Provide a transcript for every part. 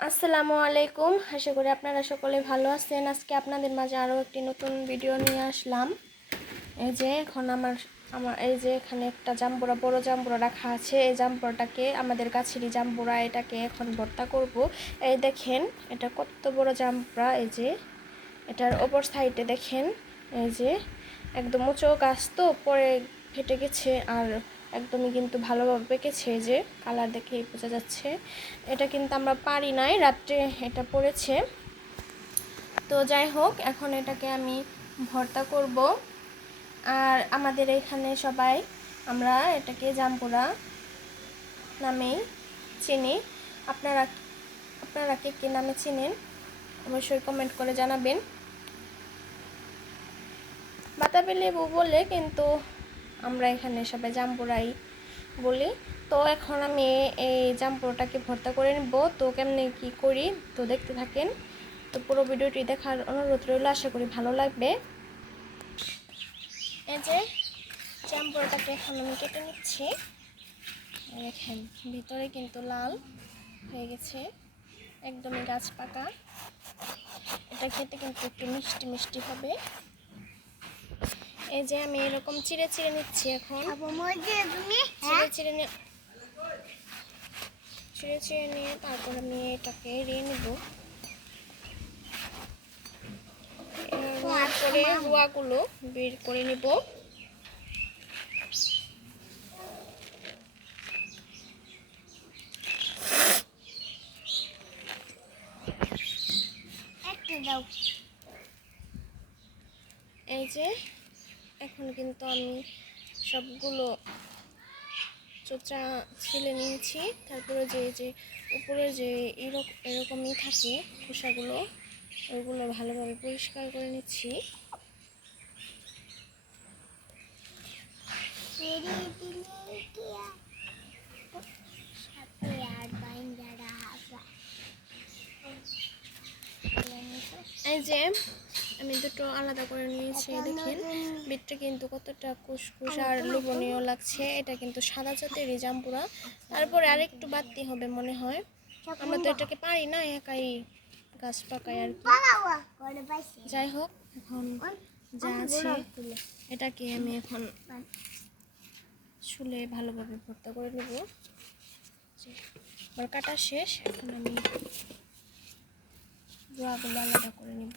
আসসালামু আলাইকুম। আশা করি আপনারা সকলে ভালো আছেন। আজকে আপনাদের মাঝে আরও একটি নতুন ভিডিও নিয়ে আসলাম। এই যে এখন আমার আমার, এই যে এখানে একটা জাম্বুরা, বড় জাম্বুরা রাখা আছে। এই জাম্বুরাটাকে, আমাদের গাছেরই জাম্বুরা, এটাকে এখন ভর্তা করব। এই দেখেন, এটা কত বড় জাম্বুরা, এই যে এটার ওপর সাইডে দেখেন, এই যে একদম উঁচু গাছ তো, পরে ফেটে গেছে আর একদমই কিন্তু ভালোভাবে পেকেছে যে কালার দেখেই বোঝা যাচ্ছে। এটা কিন্তু আমরা পারি নাই, রাত্রে এটা পড়েছে। তো যাই হোক, এখন এটাকে আমি ভর্তা করব। আর আমাদের এখানে সবাই, আমরা এটাকে জাম্পুরা নামেই চিনি। আপনারা আপনারা কে কী নামে চিনেন অবশ্যই কমেন্ট করে জানাবেন। বাতাবি লেবু বলে কিন্তু আমরা এখানে সবাই জাম্পুরাই বলি। তো এখন আমি এই জাম্পুরাটাকে ভর্তা করে নেব। তো কেমনে কি করি, তো দেখতে থাকেন। তো পুরো ভিডিওটি দেখার অনুরোধ রইল, আশা করি ভালো লাগবে। এই যে জাম্পুরাটাকে এখন আমি কেটে নিচ্ছি। দেখেন, ভিতরে কিন্তু লাল হয়ে গেছে, একদমই গাছ পাকা। এটা খেতে কিন্তু একটু মিষ্টি মিষ্টি হবে। এই যে আমি এরকম চিড়ে চিড়ে নিচ্ছি এখন। চিড়ে চিড়ে নিয়ে চিড়ে চিড়ে নিয়ে তারপর আমি এটাকে রিয়ে নেব। করে রুয়াগুলো বের করে নেব। এই যে এখন কিন্তু আমি সবগুলো চোচা ছিলে নিয়েছি। তারপরে যে যে, উপরে যে এরকম এরকমই থাকে খোসাগুলো, ওইগুলো ভালোভাবে পরিষ্কার করে নিচ্ছি। এই যে আমি দুটো আলাদা করে নিয়েছি দেখেন। বিটটা কিন্তু কতটা কুসকুস আর লোভনীয় লাগছে। এটা কিন্তু সাদা জাতেরই জাম্পুরা। তারপরে আরেকটু বাড়তি হবে মনে হয়। আমরা তো এটাকে পারি না একাই গাছ পাকাই আর কি। যাই হোক এখন যা আছে এটাকে আমি এখন শুলে ভালোভাবে ভর্তা করে নেব। আমার কাটা শেষ এখন আমি আলাদা করে নেব।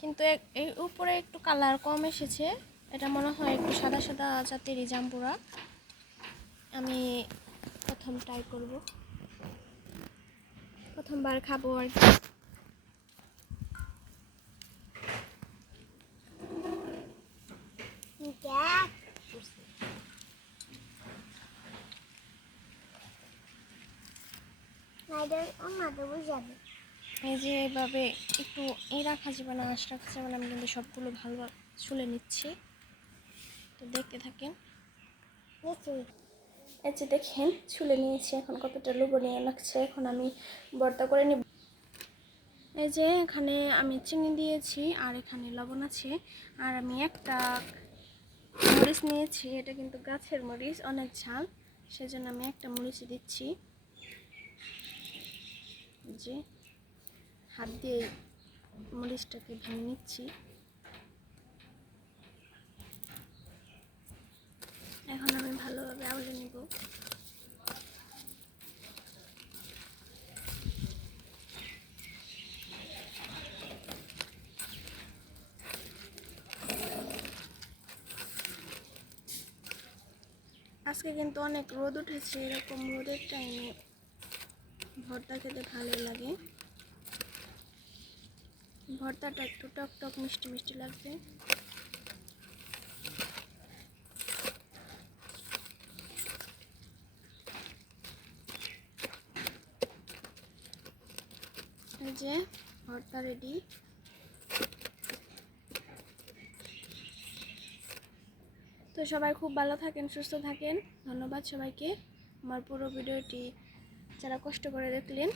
কিন্তু এই উপরে একটু কালার কম এসেছে। এটা মনে হয় একটু সাদা সাদা জাতেরই জাম্বুরা। আমি প্রথম ট্রাই করব। প্রথমবার খাব আর কি। Haydi onlar da bu এই যে এইভাবে একটু ই রাখা যাবে না আঁশ রাখা যাবে না, আমি কিন্তু সবগুলো ভালো ছুলে নিচ্ছি। তো দেখতে থাকেন। এই যে দেখেন, ছুলে নিয়েছি, এখন কতটা লোভনীয় লাগছে, এখন আমি ভর্তা করে নিব। এই যে এখানে আমি চিনি দিয়েছি, আর এখানে লবণ আছে, আর আমি একটা মরিচ নিয়েছি, এটা কিন্তু গাছের মরিচ, অনেক ঝাল, সেজন্য আমি একটা মরিচ দিচ্ছি। যে হাত দিয়ে মরিচটাকে ভেঙে নিচ্ছি। এখন আমি ভালোভাবে আউলে নিব। আজকে কিন্তু অনেক রোদ উঠেছে, এরকম রোদের টাইমে ভর্তা খেতে ভালো লাগে। ভর্তাটা একটু টক টক মিষ্টি মিষ্টি লাগবে যে ভর্তা রেডি তো সবাই খুব ভালো থাকেন, সুস্থ থাকেন। ধন্যবাদ সবাইকে। আমার পুরো ভিডিওটি যারা কষ্ট করে দেখলেন